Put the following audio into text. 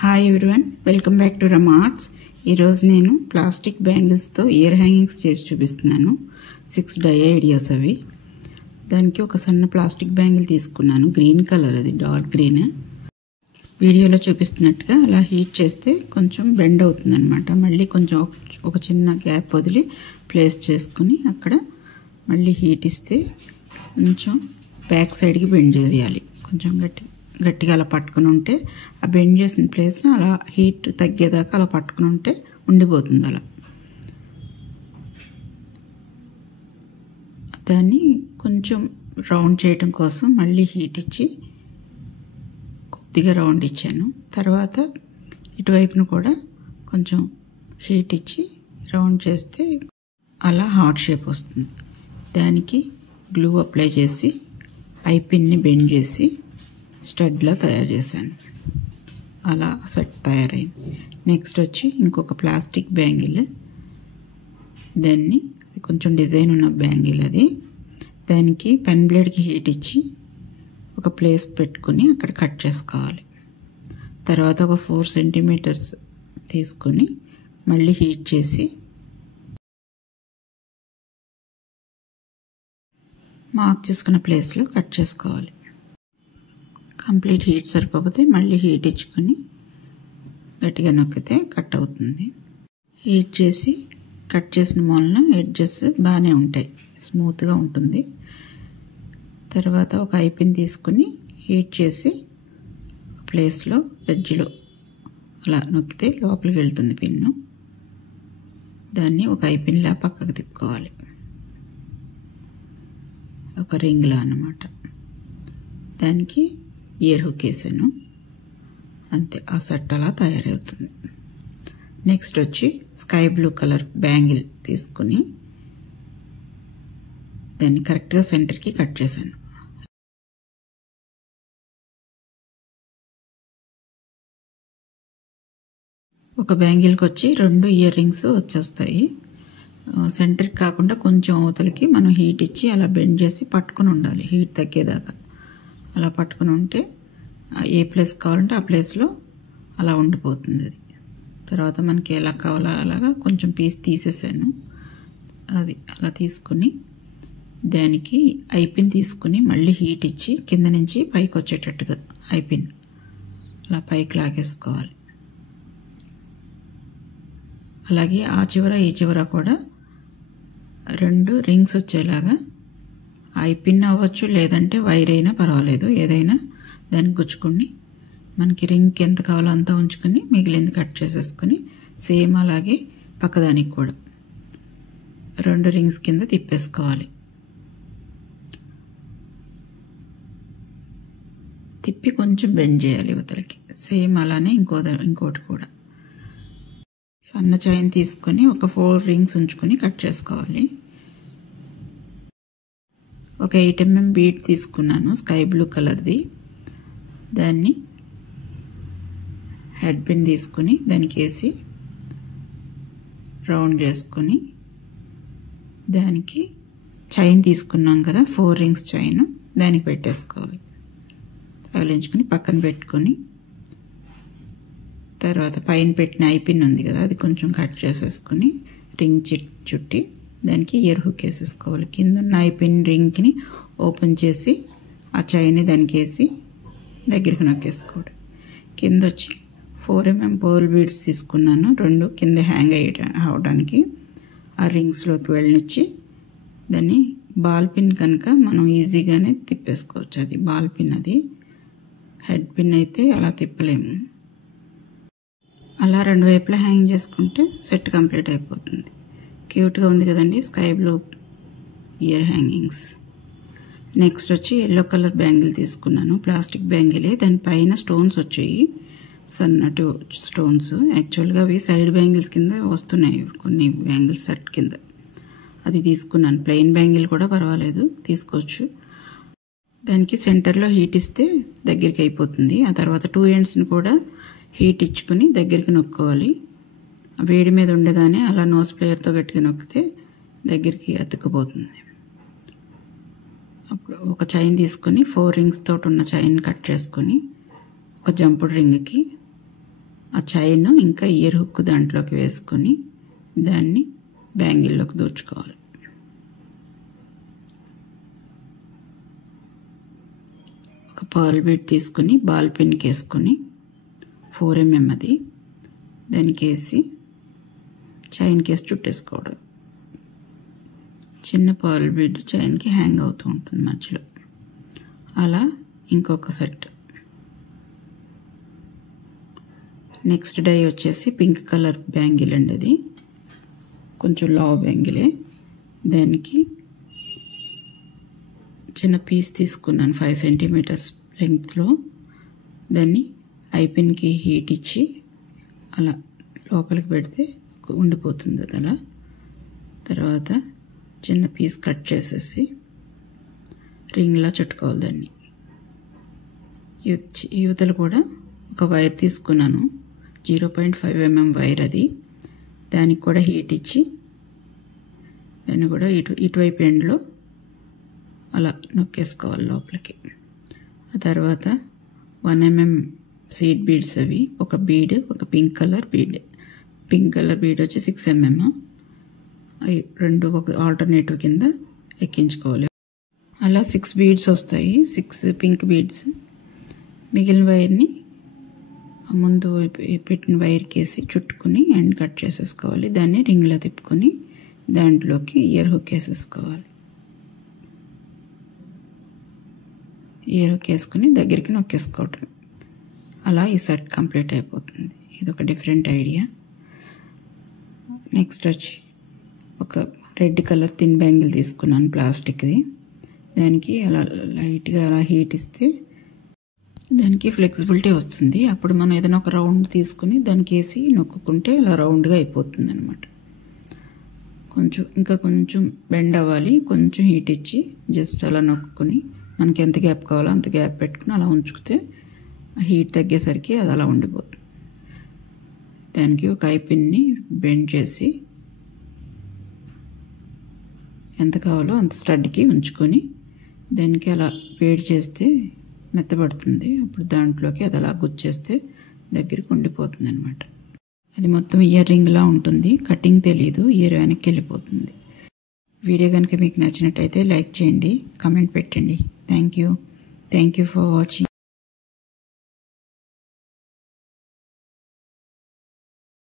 Hi everyone, welcome back to Rama arts. ఈరోజు నేను plastic బ్యాంగిల్స్తో ear hangings చేసి చూపిస్తున్నాను. 6 డై ఐడియాస్ అవి. దానికి ఒక సన్న ప్లాస్టిక్ బ్యాంగిల్ తీసుకున్నాను. గ్రీన్ కలర్, అది డార్క్ గ్రీన్. వీడియోలో చూపిస్తున్నట్టుగా అలా హీట్ చేస్తే కొంచెం బెండ్ అవుతుంది అనమాట. మళ్ళీ కొంచెం ఒక చిన్న గ్యాప్ వదిలి ప్లేస్ చేసుకుని అక్కడ మళ్ళీ హీట్ ఇస్తే కొంచెం బ్యాక్ సైడ్కి బెండ్ చేయాలి. కొంచెం గట్టిగా అలా పట్టుకుని ఉంటే ఆ బెండ్ చేసిన ప్లేస్ని అలా హీట్ తగ్గేదాకా అలా పట్టుకుని ఉంటే ఉండిపోతుంది. అలా దాన్ని కొంచెం రౌండ్ చేయడం కోసం మళ్ళీ హీట్ ఇచ్చి కొద్దిగా రౌండ్ ఇచ్చాను. తర్వాత ఇటువైపును కూడా కొంచెం హీట్ ఇచ్చి రౌండ్ చేస్తే అలా హార్ట్ షేప్ వస్తుంది. దానికి గ్లూ అప్లై చేసి ఐపిన్ని బెండ్ చేసి స్టడ్లా తయారు చేశాను. అలా సెట్ తయారైంది. నెక్స్ట్ వచ్చి ఇంకొక ప్లాస్టిక్ బ్యాంగిల్. దాన్ని అది కొంచెం డిజైన్ ఉన్న బ్యాంగిల్. అది దానికి పెన్ బ్లేడ్కి హీట్ ఇచ్చి ఒక ప్లేస్ పెట్టుకుని అక్కడ కట్ చేసుకోవాలి. తర్వాత ఒక 4 సెంటీమీటర్స్ తీసుకొని మళ్ళీ హీట్ చేసి మార్క్ చేసుకున్న ప్లేస్లో కట్ చేసుకోవాలి. కంప్లీట్ హీట్ సరిపోతే మళ్ళీ హీట్ ఇచ్చుకొని గట్టిగా నొక్కితే కట్ అవుతుంది. హీట్ చేసి కట్ చేసిన మూలన ఎడ్జెస్ బాగానే ఉంటాయి, స్మూత్గా ఉంటుంది. తర్వాత ఒక ఐపిన్ తీసుకుని హీట్ చేసి ఒక ప్లేస్లో ఎడ్జ్లో అలా నొక్కితే లోపలికి వెళ్తుంది పిన్ను. దాన్ని ఒక ఐపిన్లా పక్కకు తిప్పుకోవాలి, ఒక రింగ్లా అన్నమాట. దానికి ఇయర్ హుక్ వేసాను, అంతే. ఆ సెట్ అలా తయారవుతుంది. నెక్స్ట్ వచ్చి స్కై బ్లూ కలర్ బ్యాంగిల్ తీసుకుని దాన్ని కరెక్ట్గా సెంటర్కి కట్ చేశాను. ఒక బ్యాంగిల్కి వచ్చి 2 ఇయర్ రింగ్స్ వచ్చేస్తాయి. సెంటర్కి కాకుండా కొంచెం అవతలకి మనం హీట్ ఇచ్చి అలా బెండ్ చేసి పట్టుకుని ఉండాలి హీట్ తగ్గేదాకా. అలా పట్టుకుని ఉంటే ఏ ప్లేస్ కావాలంటే ఆ ప్లేస్లో అలా ఉండిపోతుంది అది. తర్వాత మనకి ఎలా కావాలో అలాగా కొంచెం పీస్ తీసేసాను. అది అలా తీసుకుని దానికి ఐపిన్ తీసుకుని మళ్ళీ హీట్ ఇచ్చి కింద నుంచి పైకి వచ్చేటట్టుగా ఐపిన్ అలా పైకి లాగేసుకోవాలి. అలాగే ఆ చివర ఈ చివర కూడా 2 రింగ్స్ వచ్చేలాగా ఐపిన్ అవ్వచ్చు, లేదంటే వైర్ అయినా పర్వాలేదు, ఏదైనా దాన్ని గుచ్చుకుని మనకి రింగ్కి ఎంత కావాలో అంతా ఉంచుకొని మిగిలింది కట్ చేసేసుకొని సేమ్ అలాగే పక్కదానికి కూడా 2 రింగ్స్ కింద తిప్పేసుకోవాలి. తిప్పి కొంచెం బెండ్ చేయాలి యువతలకి. సేమ్ అలానే ఇంకోటి కూడా సన్న చైన్ తీసుకొని ఒక 4 రింగ్స్ ఉంచుకొని కట్ చేసుకోవాలి. ఒక 8 mm బీడ్ తీసుకున్నాను, స్కై బ్లూ కలర్ది. దాన్ని హెడ్ పిన్ తీసుకుని దానికి వేసి రౌండ్ చేసుకొని దానికి చైన్ తీసుకున్నాం కదా, 4 రింగ్స్ చైన్, దానికి పెట్టేసుకోవాలి. తగిలించుకొని పక్కన పెట్టుకొని తర్వాత పైన పెట్టిన ఐపిన్ ఉంది కదా, అది కొంచెం కట్ చేసేసుకొని రింగ్ చుట్టి దానికి ఇయర్ హుక్ వేసేసుకోవాలి. కింద ఉన్న ఐపిన్ రింగ్ని ఓపెన్ చేసి ఆ చైన్ని దానికి వేసి దగ్గరికి నొక్కేసుకోవడం. కింద వచ్చి 4 mm పర్ల్ బీడ్స్ తీసుకున్నాను, 2 కింద హ్యాంగ్ అవడానికి. ఆ రింగ్స్లోకి వెళ్ళనిచ్చి దాన్ని బాల్ పిన్ కనుక మనం ఈజీగానే తిప్పేసుకోవచ్చు. అది బాల్ పిన్, అది హెడ్ పిన్ అయితే అలా తిప్పలేము. అలా 2 వైపులా హ్యాంగ్ చేసుకుంటే సెట్ కంప్లీట్ అయిపోతుంది. క్యూట్గా ఉంది కదండి sky blue ear hangings. Next వచ్చి ఎల్లో కలర్ బ్యాంగిల్ తీసుకున్నాను, ప్లాస్టిక్ బ్యాంగిలే. దానిపైన స్టోన్స్ వచ్చాయి, సన్నటి స్టోన్స్. యాక్చువల్గా అవి సైడ్ బ్యాంగిల్స్ కింద వస్తున్నాయి, కొన్ని బ్యాంగిల్స్ సెట్ కింద. అది తీసుకున్నాను. ప్లెయిన్ బ్యాంగిల్ కూడా పర్వాలేదు, తీసుకోవచ్చు. దానికి సెంటర్లో హీట్ ఇస్తే దగ్గరికి అయిపోతుంది. ఆ తర్వాత 2 ఎండ్స్ని కూడా హీట్ ఇచ్చుకుని దగ్గరికి నొక్కోవాలి. వేడి మీద ఉండగానే అలా నోస్ ప్లేయర్తో గట్టిగా నొక్కితే దగ్గరికి అతుక్కుపోతుంది. అప్పుడు ఒక చైన్ తీసుకొని 4 రింగ్స్ తోటి ఉన్న చైన్ కట్ చేసుకొని ఒక జంపుడు రింగ్కి ఆ చైన్ ఇంకా ఇయర్ హుక్ దాంట్లోకి వేసుకొని దాన్ని బ్యాంగిల్లోకి దూర్చుకోవాలి. ఒక పర్ల్ బీడ్ తీసుకుని బాల్ పిన్కి వేసుకొని 4 mm అది దానికి వేసి చైన్కి వేసి చుట్టేసుకోవడం. చిన్న పర్ల్ బీడ్ చైన్కి హ్యాంగ్ అవుతూ ఉంటుంది మధ్యలో. అలా ఇంకొక సెట్. నెక్స్ట్ డై వచ్చేసి పింక్ కలర్ బ్యాంగిల్ అండి. అది కొంచెం లావ్ బ్యాంగిలే. దానికి చిన్న పీస్ తీసుకున్నాను 5 cm లెంగ్త్లో. దాన్ని ఐపిన్కి హీట్ ఇచ్చి అలా లోపలికి పెడితే ఉండిపోతుంది అది అలా. తర్వాత చిన్న పీస్ కట్ చేసేసి రింగ్లా చుట్టుకోవాలి దాన్ని. యువతలు కూడా ఒక వైర్ తీసుకున్నాను, 0.5 mm వైర్. అది దానికి కూడా హీట్ ఇచ్చి దాన్ని కూడా ఇటువైపు ఎండ్లో అలా నొక్కేసుకోవాలి లోపలికి. ఆ తర్వాత 1 mm సీడ్ బీడ్స్, అవి ఒక బీడ్, ఒక pink colour bead. Pink colour bead వచ్చి 6 mm. అవి రెండు ఒక ఆల్టర్నేటివ్ కింద ఎక్కించుకోవాలి. అలా 6 బీడ్స్ వస్తాయి, 6 పింక్ బీడ్స్. మిగిలిన వైర్ని ముందు పెట్టిన వైర్కి వేసి చుట్టుకుని ఎండ్ కట్ చేసేసుకోవాలి. దాన్ని రింగ్లో తిప్పుకొని దాంట్లోకి ఇయర్ హుక్ వేసేసుకోవాలి. ఇయర్ హుక్ వేసుకుని దగ్గరికి నొక్కేసుకోవటం. అలా ఈ సెట్ కంప్లీట్ అయిపోతుంది. ఇది ఒక డిఫరెంట్ ఐడియా. నెక్స్ట్ వచ్చి ఒక రెడ్ కలర్ థిన్ బ్యాంగిల్ తీసుకున్నాను, ప్లాస్టిక్ది. దానికి అలా లైట్గా అలా హీట్ ఇస్తే దానికి ఫ్లెక్సిబిలిటీ వస్తుంది. అప్పుడు మనం ఏదైనా ఒక రౌండ్ తీసుకుని దానికి వేసి నొక్కుంటే అలా రౌండ్గా అయిపోతుంది అనమాట. ఇంకా కొంచెం బెండ్ అవ్వాలి, కొంచెం హీట్ ఇచ్చి జస్ట్ అలా నొక్కుని మనకి ఎంత గ్యాప్ కావాలో అంత గ్యాప్ పెట్టుకుని అలా ఉంచుకుంటే ఆ హీట్ తగ్గేసరికి అది అలా ఉండిపోతుంది. దానికి ఒక ఐపిన్ని బెండ్ చేసి ఎంత కావాలో అంత స్టడ్కి ఉంచుకొని దానికి అలా వేడి చేస్తే మెత్తబడుతుంది. అప్పుడు దాంట్లోకి అది అలా గుచ్చేస్తే దగ్గరికి ఉండిపోతుంది అనమాట. అది మొత్తం ఇయర్ రింగ్లా ఉంటుంది, కటింగ్ తెలీదు, ఇయర్ వెనక్కి వెళ్ళిపోతుంది. వీడియో కనుక మీకు నచ్చినట్టయితే లైక్ చేయండి, కామెంట్ పెట్టండి. Thank you for watching.